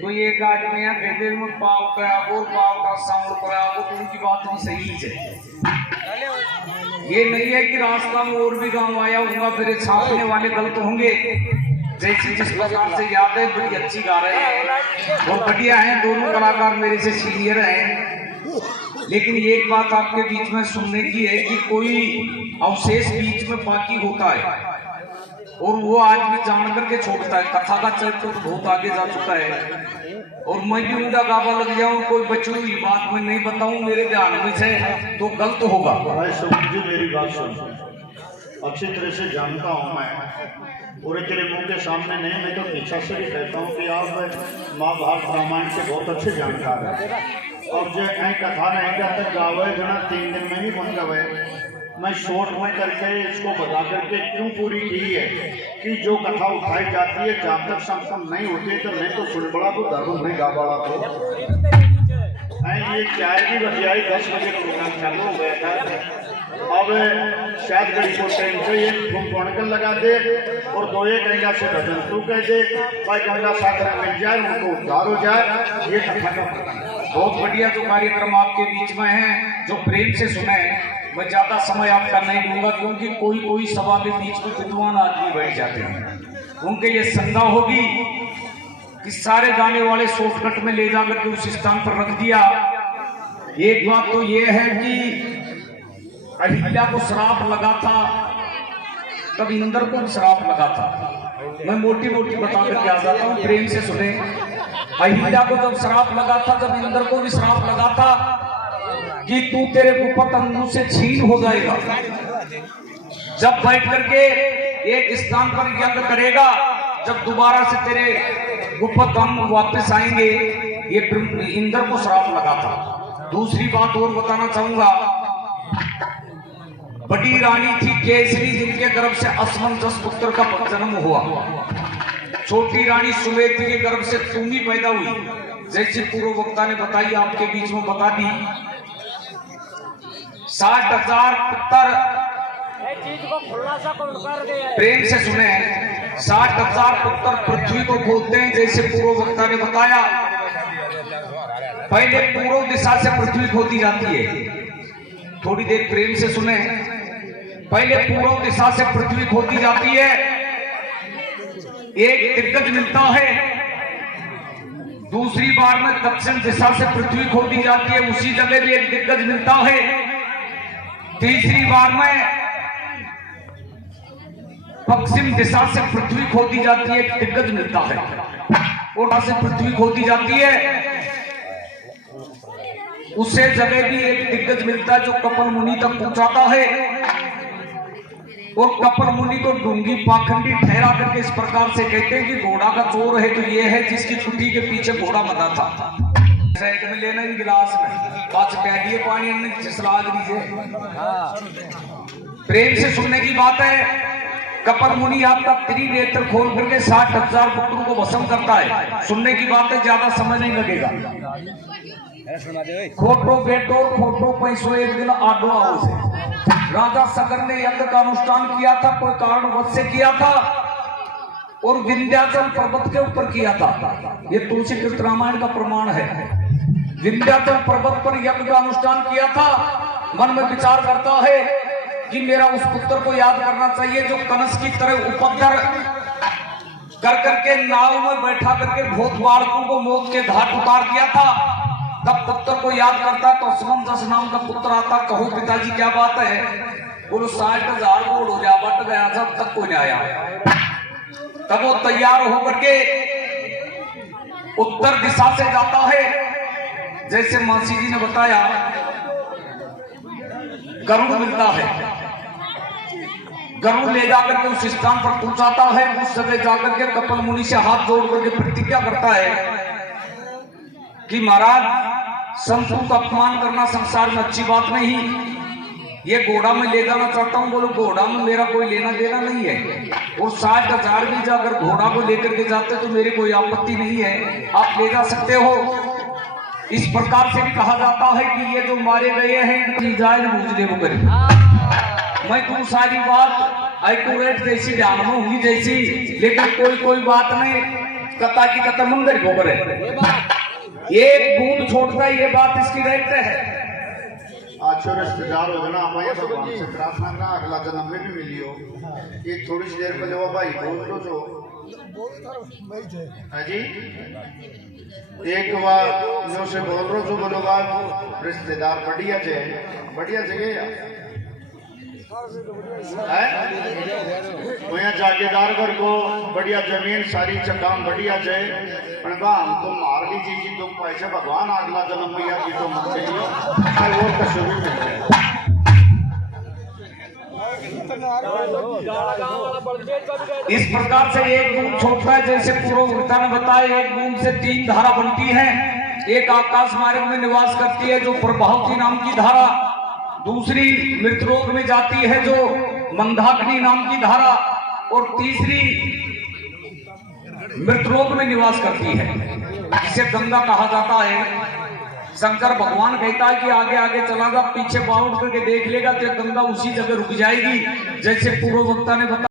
तो ये एक आदमी है कहते मैं पाव का और पाव का साउंड पर वो तो उनकी बात नहीं सही है। ये नहीं है कि रास्ता में और भी गांव आया होगा फिर छापने वाले गलत होंगे। जैसे जिस प्रकार से यादें बड़ी अच्छी गा रहे हैं बहुत बढ़िया है, दोनों कलाकार मेरे से सीनियर हैं। लेकिन एक बात आपके बीच में सुनने की है कि कोई अवशेष बीच में बाकी होता है और वो आदमी जान करके छोड़ता है। कथा का चरित्र तो बहुत आगे जा चुका है और मैं भी उनका गावा लग जाऊं कोई बच्चों की बात मैं नहीं बताऊं मेरे ध्यान में से तो गलत होगा। जी मेरी बात सुन, अच्छी तरह से जानता हूं मैं और तेरे मुंह के सामने नहीं, मैं तो पीछा से भी कहता हूं कि आप महाभारत रामायण के बहुत अच्छे जानकार हैं और जो कहीं कथा नहीं करते गावे जना 3 दिन में ही बन गए। मैं शॉर्ट में करके इसको बता करके क्यों पूरी की है कि जो कथा उठाई जाती है जब तक संपन्न नहीं होती तो नहीं तो सुन बड़ा तो धर्म नहीं गा बड़ा तो ये चाय की बजाई 10 बजे प्रोग्राम चालू हो गया था। अब शायद गरीब को टाइम से ये कौनकल लगा दे और 2-1 गंगा से भजन तू कह दे भाई गंगा सागर मिल जाए उनको उद्धार हो जाए। ये कथा का बहुत बढ़िया जो कार्यक्रम आपके बीच में है जो प्रेम से सुने मैं ज्यादा समय आपका नहीं लूंगा क्योंकि कोई कोई सभा के बीच में विद्वान आदमी बैठ जाते हैं उनके ये शंका होगी कि सारे गाने वाले शॉर्टकट में ले जाकर के उस स्थान पर रख दिया। एक बात तो ये है कि अहिल्या को श्राप लगा था तब इंद्र को श्राप लगा था। मैं मोटी मोटी बता करके आ जाता हूँ, प्रेम से सुने। अहिल्या को जब श्राप लगा था तब इंद्र को भी श्राप लगा था कि तू तेरे गुप्त अंगों से छीन हो जाएगा। जब बैठ करके एक स्थान पर यज्ञ करेगा जब दोबारा से तेरे गुप्त अंग वापस आएंगे, ये इंद्र को श्राप लगा था। दूसरी बात और बताना चाहूंगा, बड़ी रानी थी केसरी जिनके गर्भ से असमंजस पुत्र का जन्म हुआ। छोटी रानी सुवेदी के गर्भ से तुम ही पैदा हुई। जैसे पूर्व वक्ता ने बताई आपके बीच में बता दी 60,000 पुत्र प्रेम से सुने 60,000 पुत्र पृथ्वी को खोलते हैं। जैसे पूर्व वक्ता ने बताया पहले पूर्व दिशा से पृथ्वी खोदी जाती है। थोड़ी देर प्रेम से सुने, पहले पूर्व दिशा से पृथ्वी खोदी जाती है, एक दिग्गज मिलता है। दूसरी बार में दक्षिण दिशा से पृथ्वी खोदी जाती है, उसी जगह भी एक दिग्गज मिलता है। तीसरी बार में पश्चिम दिशा से पृथ्वी खोदी जाती है, एक दिग्गज मिलता है। और से पृथ्वी खोदी जाती है उससे जगह भी एक दिग्गज मिलता है जो कपिल मुनि तक पहुंचाता है। और कपिल मुनि को डूंगी पाखंडी ठहरा करके इस प्रकार से कहते हैं कि घोड़ा का चोर है तो ये है जिसकी छुट्टी के पीछे घोड़ा बंधा था। साइड में लेना ही गिलास में पांच प्याली पानी सलाद दीजिए। प्रेम से सुनने की बात है, कपिल मुनि आपका त्रिनेत्र खोल करके 60,000 पुत्रों को भस्म करता है। सुनने की बात है, ज्यादा समय नहीं लगेगा। खोटो बेटो खोटो पैसों एक दिन आडो आओ से राजा सगर ने यज्ञ का अनुष्ठान किया था, कोई कारणवश से किया था और विंध्याचल पर्वत के ऊपर किया था। ये तुलसी कृत रामायण का प्रमाण है। विंध्याचल पर्वत पर यज्ञ का अनुष्ठान किया था। मन में विचार करता है कि मेरा उस पुत्र को याद करना चाहिए जो कनस की तरह उपद्रव कर करके नाव में बैठा करके भूत बालकों को मौत के घाट उतार दिया था। तब पुत्र को याद करता तो असमंजस नाम का पुत्र आता। कहो पिताजी क्या बात है? बोलो 60,000 गोड़ हो जा बट गया जब तक कोई नहीं आया। तब वो तैयार होकर के उत्तर दिशा से जाता है। जैसे मासी जी ने बताया गरुड़ मिलता है, गरुड़ ले जाकर के उस स्थान पर पहुंचाता है। उस जगह जाकर के कपिल मुनि से हाथ जोड़ करके प्रतिज्ञा करता है कि महाराज संतों का अपमान करना संसार में अच्छी बात नहीं। ये घोड़ा में ले जाना चाहता हूँ। बोलो घोड़ा में मेरा कोई लेना देना नहीं है और 60,000 भी जाकर घोड़ा को लेकर के जाते तो मेरी कोई आपत्ति नहीं है, आप ले जा सकते हो। इस प्रकार से भी कहा जाता है कि ये जो मारे गए हैं इनकी जायज बूझने वो करें। मैं तुम सारी बात एक्यूरेट जैसी ध्यान में होंगी जैसी, लेकिन कोई बात नहीं। कता की कता मंदिर गोबर है, एक बूंद छोड़ता है, ये बात इसकी रहते है। अच्छो रिश्तेदार हो जाना आप ये भगवान से प्रार्थना करा अगला जन्म में भी मिलियो। ये थोड़ी सी देर पहले वो भाई बोल लो जो है जी, एक बार जो से बोल रो जो बोलो बात रिश्तेदार बढ़िया जगह है वहाँ जागीरदार घर को बढ़िया जमीन सारी चकाम बढ़िया जाए पर हम तो मार ली चीज तो पैसे भगवान अगला जन्म में जी तो मत चाहिए और कशु भी मिल जाए। इस प्रकार से एक बूंद छोड़ता है, जैसे पूर्ववक्ता ने बताया, एक बूंद से 3 धारा बनती है। एक आकाश मार्ग में निवास करती है जो प्रभावती नाम की धारा, दूसरी मृतलोक में जाती है जो मंदाकिनी नाम की धारा, और तीसरी मृतलोक में निवास करती है जिसे गंगा कहा जाता है। शंकर भगवान कहता है कि आगे आगे चला जा, पीछे बाउंड करके देख लेगा तो गंगा उसी जगह रुक जाएगी, जैसे पूर्ववक्ता ने बताया।